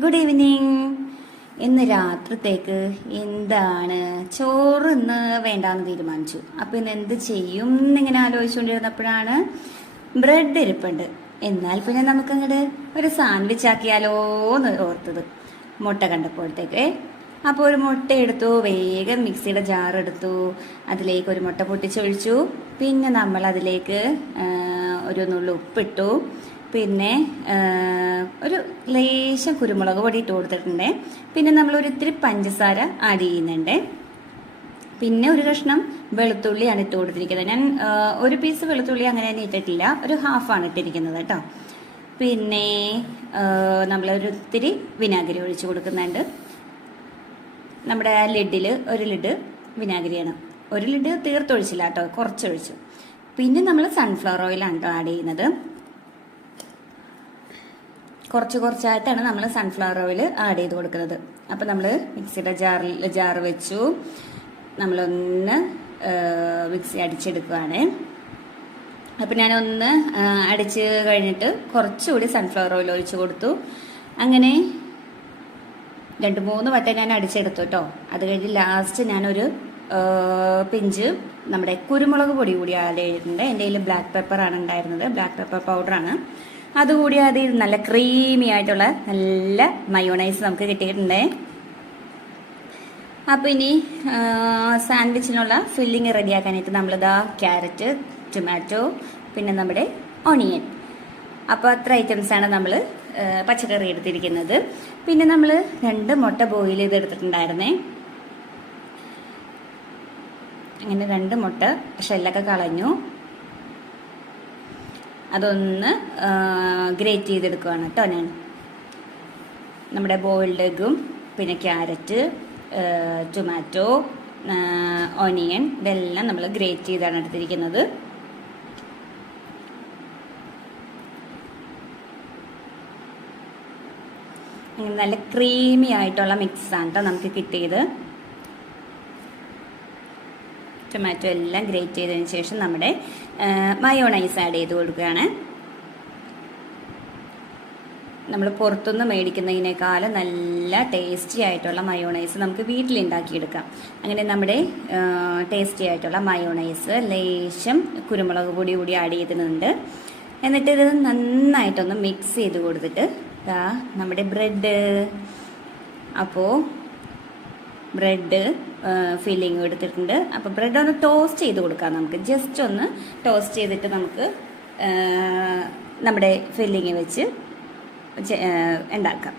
Good evening. ഇന്ന് രാത്രിത്തേക്ക് എന്താണ് ചോറ് ഇന്ന് വേണ്ടാന്ന് തീരുമാനിച്ചു. അപ്പം ഇന്ന് എന്ത് ചെയ്യും എന്നിങ്ങനെ ആലോചിച്ചുകൊണ്ടിരുന്നപ്പോഴാണ് ബ്രെഡ് ഇരിപ്പുണ്ട്. എന്നാൽ പിന്നെ നമുക്കങ്ങോട്ട് ഒരു സാൻഡ്വിച്ച് ആക്കിയാലോ എന്ന് ഓർത്തത് മുട്ട കണ്ടപ്പോഴത്തേക്ക്. അപ്പോൾ ഒരു മുട്ട എടുത്തു, വേഗം മിക്സിയുടെ ജാർ എടുത്തു, അതിലേക്ക് ഒരു മുട്ട പൊട്ടിച്ചൊഴിച്ചു. പിന്നെ നമ്മൾ അതിലേക്ക് ഒരു നുള്ളു ഉപ്പിട്ടു, പിന്നെ ഒരു ലേശം കുരുമുളക് പൊടി ഇട്ട് കൊടുത്തിട്ടുണ്ട്. പിന്നെ നമ്മൾ ഒരിത്തിരി പഞ്ചസാര ആഡ് ചെയ്യുന്നുണ്ട്. പിന്നെ ഒരു കഷ്ണം വെളുത്തുള്ളിയാണ് ഇട്ട് കൊടുത്തിരിക്കുന്നത്. ഞാൻ ഒരു പീസ് വെളുത്തുള്ളി അങ്ങനെ തന്നെ ഇട്ടിട്ടില്ല, ഒരു ഹാഫാണ് ഇട്ടിരിക്കുന്നത് കേട്ടോ. പിന്നെ നമ്മളൊരു ഇത്തിരി വിനാഗിരി ഒഴിച്ച് കൊടുക്കുന്നുണ്ട്. നമ്മുടെ ലിഡിൽ ഒരു ലിഡ് വിനാഗിരിയാണ്, ഒരു ലിഡ് തീർത്തൊഴിച്ചില്ല കേട്ടോ, കുറച്ചൊഴിച്ചു. പിന്നെ നമ്മൾ സൺഫ്ലവർ ഓയിലാണ് കേട്ടോ ആഡ് ചെയ്യുന്നത്. കുറച്ചായിട്ടാണ് നമ്മൾ സൺഫ്ലവർ ഓയിൽ ആഡ് ചെയ്ത് കൊടുക്കുന്നത്. അപ്പം നമ്മൾ മിക്സിയുടെ ജാർ വെച്ചു, നമ്മളൊന്ന് മിക്സി അടിച്ചെടുക്കുകയാണ്. അപ്പം ഞാനൊന്ന് അടിച്ച് കഴിഞ്ഞിട്ട് കുറച്ചുകൂടി സൺഫ്ലവർ ഓയിൽ ഒഴിച്ച് കൊടുത്തു. അങ്ങനെ 2-3 വട്ടം ഞാൻ അടിച്ചെടുത്തു കേട്ടോ. അത് കഴിഞ്ഞ് ലാസ്റ്റ് ഞാനൊരു പിഞ്ച് നമ്മുടെ കുരുമുളക് പൊടി കൂടി ആഡ് ചെയ്തിട്ടുണ്ട്. എൻ്റെ കയ്യിൽ ബ്ലാക്ക് പെപ്പറാണ് ഉണ്ടായിരുന്നത്, ബ്ലാക്ക് പെപ്പർ പൗഡറാണ്. അതുകൂടി അതിൽ നല്ല ക്രീമി ആയിട്ടുള്ള നല്ല മയോണൈസ് നമുക്ക് കിട്ടിയിട്ടുണ്ട്. അപ്പോൾ ഇനി സാൻഡ്വിച്ചിനുള്ള ഫില്ലിങ് റെഡിയാക്കാനായിട്ട് നമ്മളിതാ ക്യാരറ്റ്, ടൊമാറ്റോ, പിന്നെ നമ്മുടെ ഓണിയൻ, അപ്പോൾ അത്ര ഐറ്റംസാണ് നമ്മൾ പച്ചക്കറി എടുത്തിരിക്കുന്നത്. പിന്നെ നമ്മൾ 2 മുട്ട ബോയിൽ ചെയ്തെടുത്തിട്ടുണ്ടായിരുന്നേ. അങ്ങനെ 2 മുട്ട ഷെല്ലൊക്കെ കളഞ്ഞു, അതൊന്ന് ഗ്രേറ്റ് ചെയ്തെടുക്കുകയാണ് കേട്ടോ ഞാൻ. നമ്മുടെ ബോയിൽഡ് എഗ്ഗും പിന്നെ ക്യാരറ്റ്, ടൊമാറ്റോ, ഓണിയൻ, ഇതെല്ലാം നമ്മൾ ഗ്രേറ്റ് ചെയ്താണ് എടുത്തിരിക്കുന്നത്. അങ്ങനെ നല്ല ക്രീമി ആയിട്ടുള്ള മിക്സാണ് കേട്ടോ നമുക്ക് കിട്ടിയത്. ടൊമാറ്റോ എല്ലാം ഗ്രേറ്റ് ചെയ്തതിന് ശേഷം നമ്മുടെ മയോണൈസ് ആഡ് ചെയ്ത് കൊടുക്കുകയാണ്. നമ്മൾ പുറത്തുനിന്ന് മേടിക്കുന്നതിനേക്കാളും നല്ല ടേസ്റ്റി ആയിട്ടുള്ള മയോണൈസ് നമുക്ക് വീട്ടിലുണ്ടാക്കിയെടുക്കാം. അങ്ങനെ നമ്മുടെ ടേസ്റ്റി ആയിട്ടുള്ള മയോണൈസ് ലേശം കുരുമുളക് പൊടി കൂടി ആഡ് ചെയ്തിട്ടുണ്ട്. എന്നിട്ട് ഇത് നന്നായിട്ടൊന്ന് മിക്സ് ചെയ്ത് കൊടുത്തിട്ട് നമ്മുടെ ബ്രെഡ്, അപ്പോൾ ബ്രെഡ് ഫില്ലിങ് എടുത്തിട്ടുണ്ട്. അപ്പോൾ ബ്രെഡ് ഒന്ന് ടോസ്റ്റ് ചെയ്ത് കൊടുക്കാം നമുക്ക്. ജസ്റ്റ് ഒന്ന് ടോസ്റ്റ് ചെയ്തിട്ട് നമുക്ക് നമ്മുടെ ഫില്ലിങ് വെച്ച് ഉണ്ടാക്കാം.